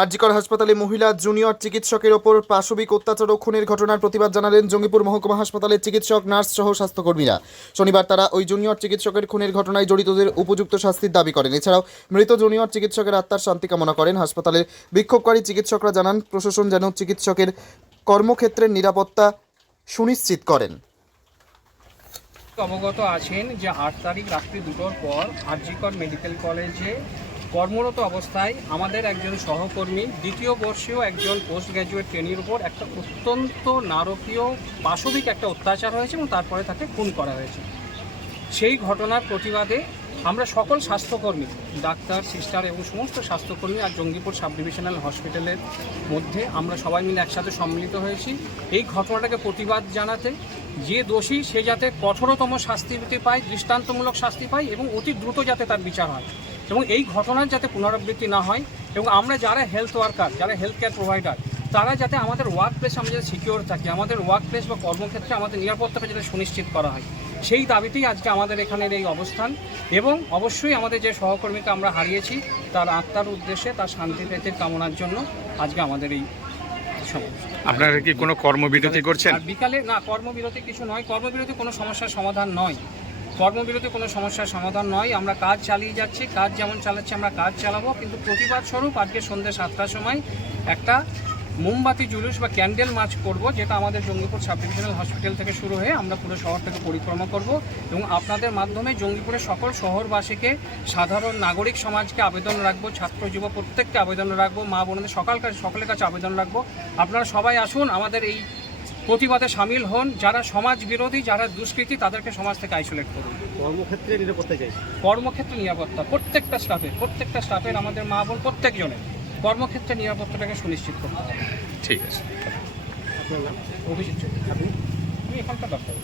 আরজিকর হাসপাতালে মহিলা জুনিয়র চিকিৎসকের ওপর পাশবিক অত্যাচার ও খুনের ঘটনার প্রতিবাদ জানালেন জঙ্গিপুর মহকুমা হাসপাতালের চিকিৎসক, নার্স সহ স্বাস্থ্যকর্মীরা। শনিবার তারা ওই জুনিয়র চিকিৎসকের খুনের ঘটনায় জড়িতদের উপযুক্ত শাস্তির দাবি করেন। এছাড়াও মৃত জুনিয়র চিকিৎসকের আত্মার শান্তি কামনা করেন। হাসপাতালের বিক্ষোভকারী চিকিৎসকরা জানান, প্রশাসন যেন চিকিৎসকের কর্মক্ষেত্রের নিরাপত্তা সুনিশ্চিত করেন। অবগত আছেন যে আট তারিখ রাত্রি দুটোর পর আরজিকর মেডিকেল কলেজে কর্মরত অবস্থায় আমাদের একজন সহকর্মী দ্বিতীয় বর্ষীয় একজন পোস্ট গ্র্যাজুয়েট ট্রেনির উপর একটা অত্যন্ত নারকীয় পাশবিক একটা অত্যাচার হয়েছে এবং তারপরে তাকে খুন করা হয়েছে। সেই ঘটনার প্রতিবাদে আমরা সকল স্বাস্থ্যকর্মী, ডাক্তার, সিস্টার এবং সমস্ত স্বাস্থ্যকর্মী আর জঙ্গিপুর সাব ডিভিশনাল হসপিটালের মধ্যে আমরা সবাই মিলে একসাথে সম্মিলিত হয়েছি। এই ঘটনাটাকে প্রতিবাদ জানাতে যে দোষী, সে যাতে কঠোরতম শাস্তি পায়, দৃষ্টান্তমূলক শাস্তি পায় এবং অতি দ্রুত যাতে তার বিচার হয়। এবং এই ঘটনার যাতে পুনরাবৃত্তি না হয় এবং আমরা যারা হেলথ ওয়ার্কার যারা হেলথ কেয়ার প্রোভাইডার তারা যাতে আমাদের ওয়ার্ক প্লেস আমরা যাতে সিকিওর থাকি আমাদের ওয়ার্ক প্লেস বা কর্মক্ষেত্রে আমাদের নিরাপত্তাটা যাতে সুনিশ্চিত করা হয়। সেই দাবিতেই আজকে আমাদের এখানের এই অবস্থান এবং অবশ্যই আমাদের যে সহকর্মীকে আমরা হারিয়েছি তার আত্মার উদ্দেশ্যে তার শান্তি পেতে কামনার জন্য আজকে আমাদের এই আপনারা কি কোনো কর্মবিরতি করছেন? বিকালে না কর্মবিরতি কিছু নয়। কর্মবিরতি কোনো সমস্যার সমাধান নয়। কর্মবিরতি কোনো সমস্যার সমাধান নয়। আমরা কাজ চালিয়ে যাচ্ছি, কাজ যেমন চালাচ্ছি আমরা কাজ চালাবো। কিন্তু প্রতিবাদ স্বরূপ আজকে সন্ধ্যে সাতটার সময় একটা মোমবাতি, জুলুস বা ক্যান্ডেল মার্চ করব, যেটা আমাদের জঙ্গিপুর সাব ডিভিশনাল হসপিটাল থেকে শুরু হয়ে আমরা পুরো শহরটাকে পরিক্রমা করব এবং আপনাদের মাধ্যমে জঙ্গিপুরের সকল শহরবাসীকে, সাধারণ নাগরিক সমাজকে আবেদন রাখব, ছাত্র যুব প্রত্যেককে আবেদন রাখব, মা বোনদের সকাল কাছে সকলের কাছে আবেদন রাখব। আপনারা সবাই আসুন, আমাদের এই প্রতিবাদে সামিল হন যারা সমাজ বিরোধী যারা দুষ্কৃতী তাদেরকে সমাজ থেকে আইসোলেট করুন। কর্মক্ষেত্রে নিরাপত্তা চাইছি কর্মক্ষেত্রে নিরাপত্তা প্রত্যেকটা স্টাফের প্রত্যেকটা স্টাফের আমাদের মা বোন প্রত্যেকজনের কর্মক্ষেত্রে নিরাপত্তাটাকে সুনিশ্চিত করতে হবে। ঠিক আছে। অভিজিৎ আপনি? আমি এখানকার ডাক্তার